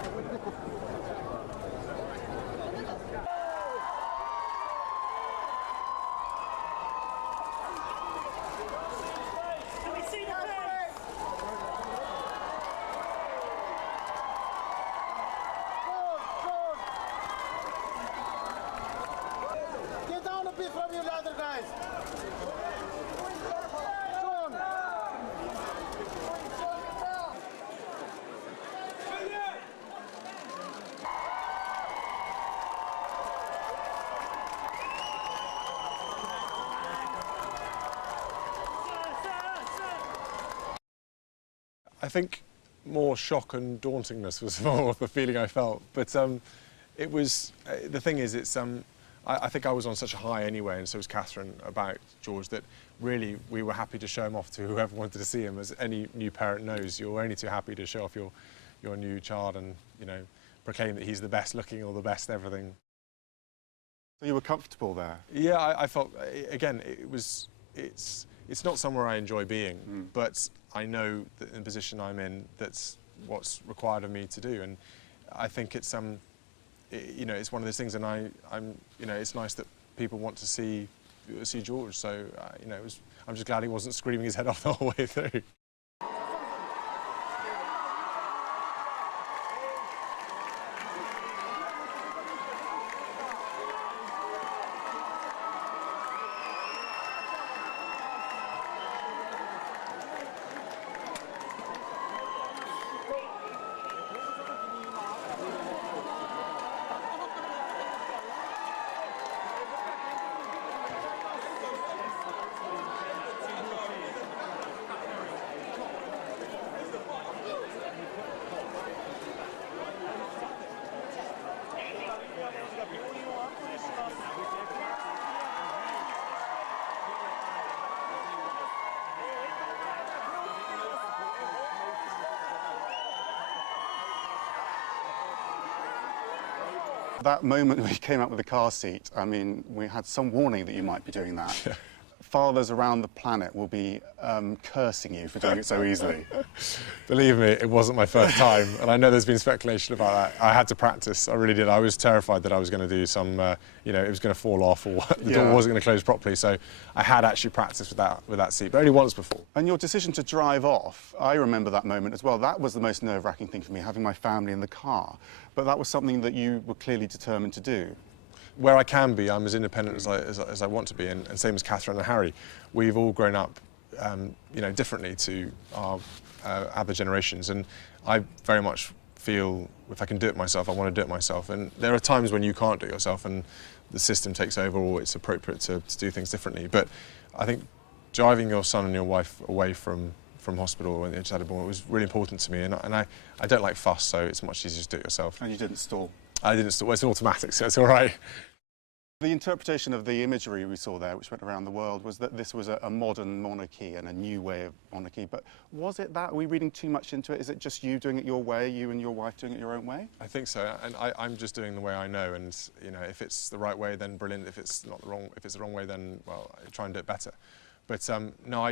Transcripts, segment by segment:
Get down a bit from you other guys. I think more shock and dauntingness was more of the feeling I felt. But it was, the thing is, it's, I think I was on such a high anyway, and so was Catherine, about George, that really we were happy to show him off to whoever wanted to see him. As any new parent knows, you're only too happy to show off your new child and, you know, proclaim that he's the best looking or the best everything. So you were comfortable there? Yeah, I felt, again, it's not somewhere I enjoy being, but I know that in the position I'm in, that's what's required of me to do. And I think it's, you know, it's one of those things, and you know, it's nice that people want to see George. So, you know, I'm just glad he wasn't screaming his head off the whole way through. That moment when you came out with the car seat, I mean, we had some warning that you might be doing that. Fathers around the planet will be cursing you for doing it so easily. Believe me, it wasn't my first time, and I know there's been speculation about that. I had to practice, I really did. I was terrified that I was going to do some, you know, it was going to fall off, or the door wasn't going to close properly, so I had actually practiced with that seat, but only once before. And your decision to drive off, I remember that moment as well. That was the most nerve-wracking thing for me, having my family in the car. But that was something that you were clearly determined to do. Where I can be, I'm as independent as I want to be, and same as Catherine and Harry. We've all grown up, you know, differently to our other generations, and I very much feel if I can do it myself, I want to do it myself. And there are times when you can't do it yourself, and the system takes over, or it's appropriate to do things differently. But I think driving your son and your wife away from hospital when they just had a born was really important to me, and I don't like fuss, so it's much easier to do it yourself. And you didn't stall? I didn't stall. Well, it's an automatic, so it's all right. The interpretation of the imagery we saw there, which went around the world, was that this was a modern monarchy and a new way of monarchy. But was it that? Are we reading too much into it? Is it just you doing it your way, you and your wife doing it your own way? I think so, and I'm just doing the way I know, and you know, if it's the right way, then brilliant. If it's not the wrong, if it's the wrong way, then well, I try and do it better. But no,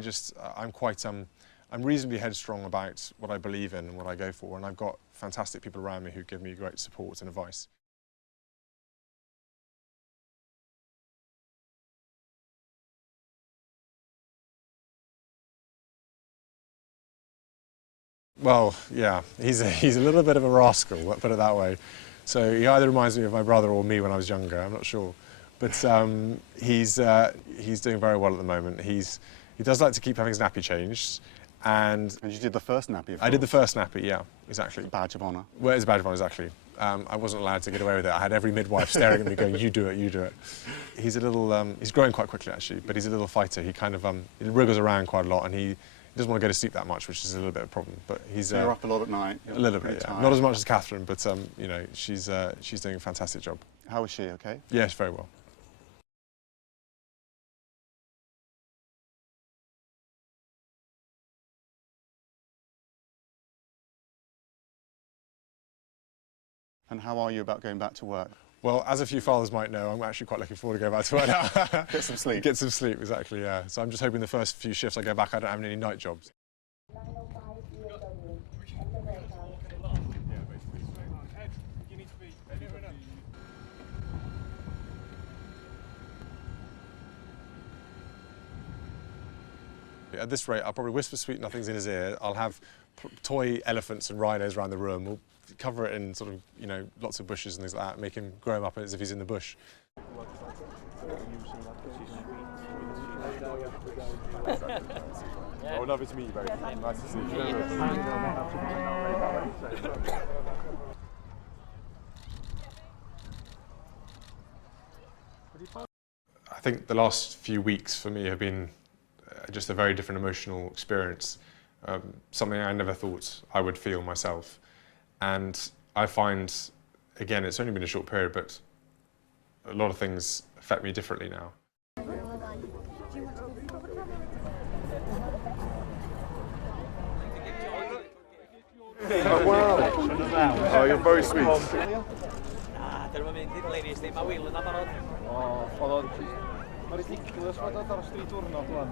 I'm reasonably headstrong about what I believe in and what I go for, and I've got fantastic people around me who give me great support and advice. Well, yeah, he's a little bit of a rascal, let's put it that way. So he either reminds me of my brother or me when I was younger, I'm not sure. But he's doing very well at the moment. He does like to keep having his nappy changed. And you did the first nappy, of course. I did the first nappy, yeah, exactly. Badge of honour. Well, it's a badge of honour, exactly. I wasn't allowed to get away with it. I had every midwife staring at me going, you do it, you do it. He's a little, he's growing quite quickly actually, but he's a little fighter. He kind of, he wriggles around quite a lot, and he doesn't want to go to sleep that much, which is a little bit of a problem. But he's... You're up a lot at night. A little bit, yeah. Not as much as Catherine, but you know, she's doing a fantastic job. How is she, okay? Yes, very well. And how are you about going back to work? Well, as a few fathers might know, I'm actually quite looking forward to going back to work now. Get some sleep. Get some sleep, exactly, yeah. So I'm just hoping the first few shifts I go back, I don't have any night jobs. At this rate, I'll probably whisper sweet nothings in his ear. I'll have toy elephants and rhinos around the room. We'll cover it in sort of, you know, lots of bushes and things like that, make him grow him up as if he's in the bush. Oh, love, it's me, very nice to see you. I think the last few weeks for me have been just a very different emotional experience, something I never thought I would feel myself. And I find, again, it's only been a short period, but a lot of things affect me differently now. Oh, wow. Oh, you're very sweet. Maar is niet klus, maar dat daar street tour nog wel.